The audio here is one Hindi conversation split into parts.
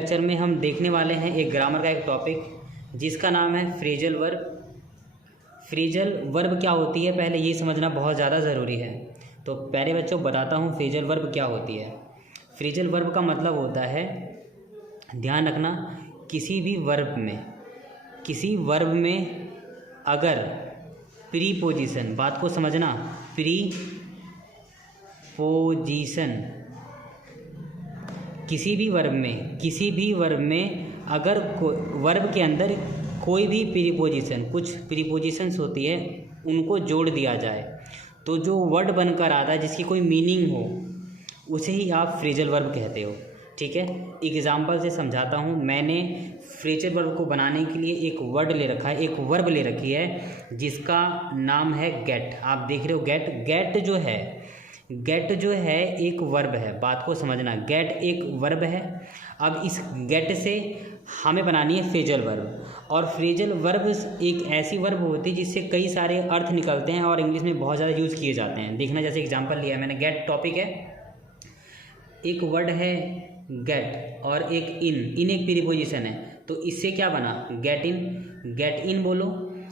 लेक्चर में हम देखने वाले हैं एक ग्रामर का एक टॉपिक जिसका नाम है फ्रेजल वर्ब। फ्रेजल वर्ब क्या होती है पहले ये समझना बहुत ज़्यादा ज़रूरी है। तो पहले बच्चों बताता हूँ फ्रेजल वर्ब क्या होती है। फ्रेजल वर्ब का मतलब होता है, ध्यान रखना, किसी भी वर्ब में अगर प्रीपोजिशन, बात को समझना, प्रीपोजिशन किसी भी वर्ब में अगर वर्ब के अंदर कोई भी प्रीपोजिशन, कुछ प्रीपोजिशंस होती है, उनको जोड़ दिया जाए तो जो वर्ड बनकर आता है जिसकी कोई मीनिंग हो उसे ही आप फ्रेजल वर्ब कहते हो। ठीक है, एग्जाम्पल से समझाता हूँ। मैंने फ्रेजल वर्ब को बनाने के लिए एक वर्ड ले रखा है, एक वर्ब ले रखी है जिसका नाम है गेट। आप देख रहे हो गेट जो है एक वर्ब है, बात को समझना, गेट एक वर्ब है। अब इस गेट से हमें बनानी है फ्रेजल वर्ब, और फ्रेजल वर्ब एक ऐसी वर्ब होती है जिससे कई सारे अर्थ निकलते हैं और इंग्लिश में बहुत ज़्यादा यूज़ किए जाते हैं। देखना, जैसे एग्जांपल लिया है मैंने, गेट टॉपिक है, एक वर्ड है गेट और एक इन एक प्रीपोजिशन है, तो इससे क्या बना, गेट इन बोलो।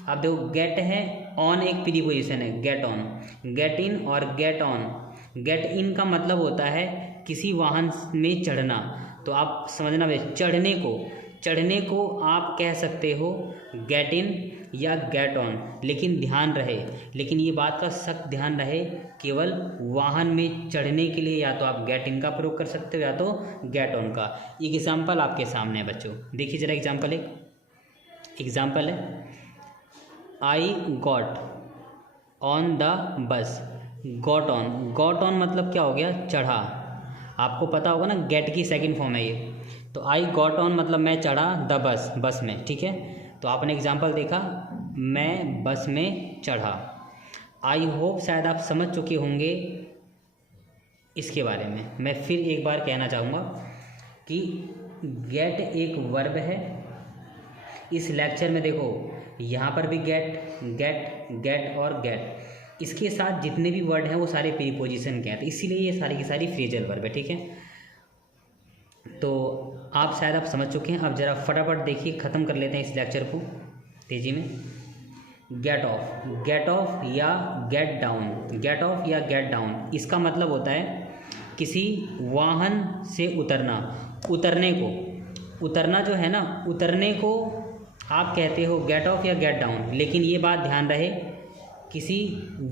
अब देखो गेट है, ऑन एक प्रीपोजिशन है, गेट ऑन, गेट इन और गेट ऑन। गेट इन का मतलब होता है किसी वाहन में चढ़ना, तो आप समझना भाई, चढ़ने को आप कह सकते हो गेट इन या गेट ऑन, लेकिन ये बात का सख्त ध्यान रहे, केवल वाहन में चढ़ने के लिए या तो आप गेट इन का प्रयोग कर सकते हो या तो गेट ऑन का। एक एग्जाम्पल आपके सामने है बच्चों, देखिए जरा एग्जाम्पल है, I got on the bus. Got on मतलब क्या हो गया, चढ़ा। आपको पता होगा ना, गेट की सेकंड फॉर्म है ये। तो आई गॉट ऑन मतलब मैं चढ़ा द बस में। ठीक है, तो आपने एग्जाम्पल देखा, मैं बस में चढ़ा। आई होप शायद आप समझ चुके होंगे इसके बारे में। मैं फिर एक बार कहना चाहूँगा कि गेट एक वर्ब है। इस लेक्चर में देखो, यहाँ पर भी गेट और गेट, इसके साथ जितने भी वर्ड हैं वो सारे प्रीपोजिशन के हैं, तो इसीलिए ये सारी की सारी फ्रेजल वर्ब है। ठीक है, तो आप समझ चुके हैं। अब ज़रा फटाफट देखिए, ख़त्म कर लेते हैं इस लेक्चर को तेज़ी में। गेट ऑफ या गेट डाउन, इसका मतलब होता है किसी वाहन से उतरना जो है ना, उतरने को आप कहते हो गेट ऑफ या गेट डाउन। लेकिन ये बात ध्यान रहे, किसी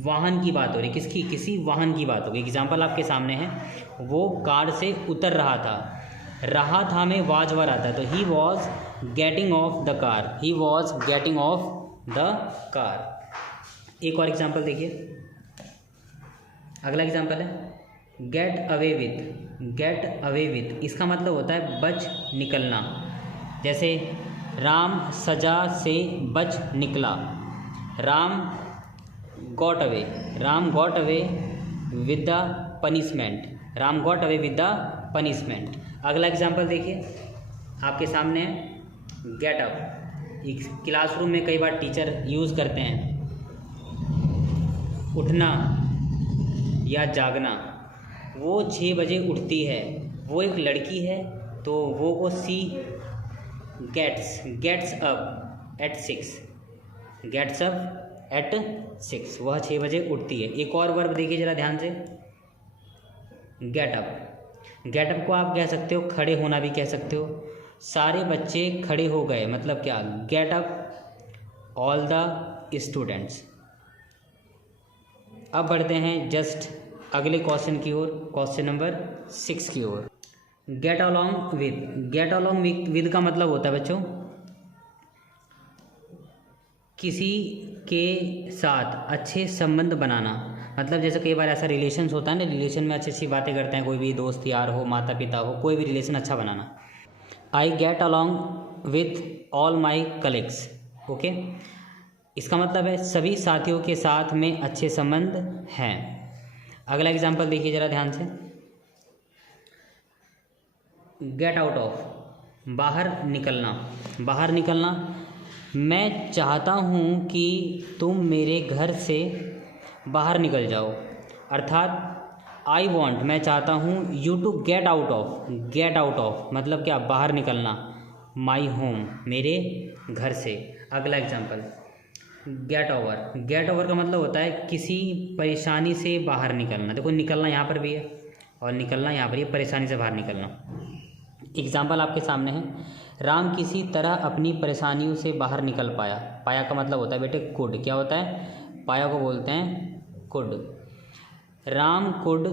वाहन की बात हो रही, किसी वाहन की बात हो रही। एग्जाम्पल आपके सामने है, वो कार से उतर रहा था में वाजवर आता है, तो he was getting off the car. एक और एग्जाम्पल देखिए, अगला एग्जाम्पल है गेट अवे विथ। इसका मतलब होता है बच निकलना। जैसे राम सजा से बच निकला, Ram got away with the punishment. अगला एग्जाम्पल देखिए आपके सामने है, गेट अप। क्लासरूम में कई बार टीचर यूज़ करते हैं, उठना या जागना। वो 6 बजे उठती है, वो एक लड़की है, तो वो सी गेट्स अप एट 6, वह 6 बजे उठती है। एक और वर्ब देखिए जरा ध्यान से, गेट अप को आप कह सकते हो खड़े होना भी कह सकते हो। सारे बच्चे खड़े हो गए मतलब क्या, get up all the students. अब बढ़ते हैं जस्ट अगले क्वेश्चन की ओर, क्वेश्चन नंबर 6 की ओर। गेट अलोंग विद का मतलब होता है बच्चों किसी के साथ अच्छे संबंध बनाना। मतलब जैसे कई बार ऐसा रिलेशंस होता है ना, रिलेशन में अच्छी अच्छी बातें करते हैं, कोई भी दोस्त यार हो, माता पिता हो, कोई भी रिलेशन अच्छा बनाना। I get along with all my colleagues. Okay, इसका मतलब है सभी साथियों के साथ में अच्छे संबंध हैं। अगला एग्जाम्पल देखिए जरा ध्यान से, गेट आउट ऑफ, बाहर निकलना। मैं चाहता हूँ कि तुम मेरे घर से बाहर निकल जाओ, अर्थात आई वॉन्ट मैं चाहता हूँ, you to get out of मतलब क्या, बाहर निकलना, माई होम मेरे घर से। अगला एग्जाम्पल, गेट ओवर का मतलब होता है किसी परेशानी से बाहर निकलना। देखो निकलना यहाँ पर भी है और निकलना यहाँ पर, ये परेशानी से बाहर निकलना। एग्जाम्पल आपके सामने है, राम किसी तरह अपनी परेशानियों से बाहर निकल पाया। पाया का मतलब होता है बेटे कुड, क्या होता है, पाया को बोलते हैं could. Ram could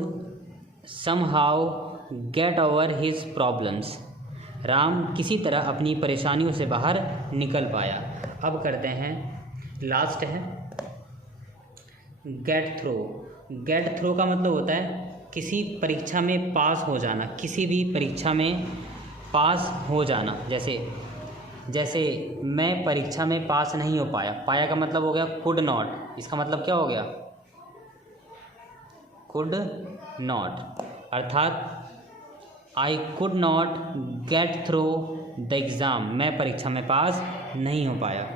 somehow get over his problems. Ram किसी तरह अपनी परेशानियों से बाहर निकल पाया। अब करते हैं, लास्ट है गेट थ्रो का मतलब होता है किसी परीक्षा में पास हो जाना, किसी भी परीक्षा में पास हो जाना। जैसे मैं परीक्षा में पास नहीं हो पाया। पाया का मतलब हो गया कुड नॉट, इसका मतलब क्या हो गया, कुड नॉट, अर्थात I could not get through the exam, मैं परीक्षा में पास नहीं हो पाया।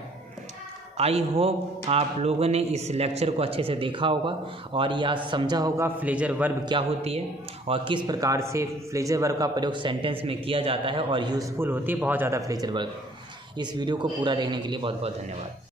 आई होप आप लोगों ने इस लेक्चर को अच्छे से देखा होगा और या समझा होगा फ्रेजल वर्ब क्या होती है और किस प्रकार से फ्रेजल वर्ब का प्रयोग सेंटेंस में किया जाता है और यूज़फुल होती है बहुत ज़्यादा फ्रेजल वर्ब। इस वीडियो को पूरा देखने के लिए बहुत बहुत धन्यवाद।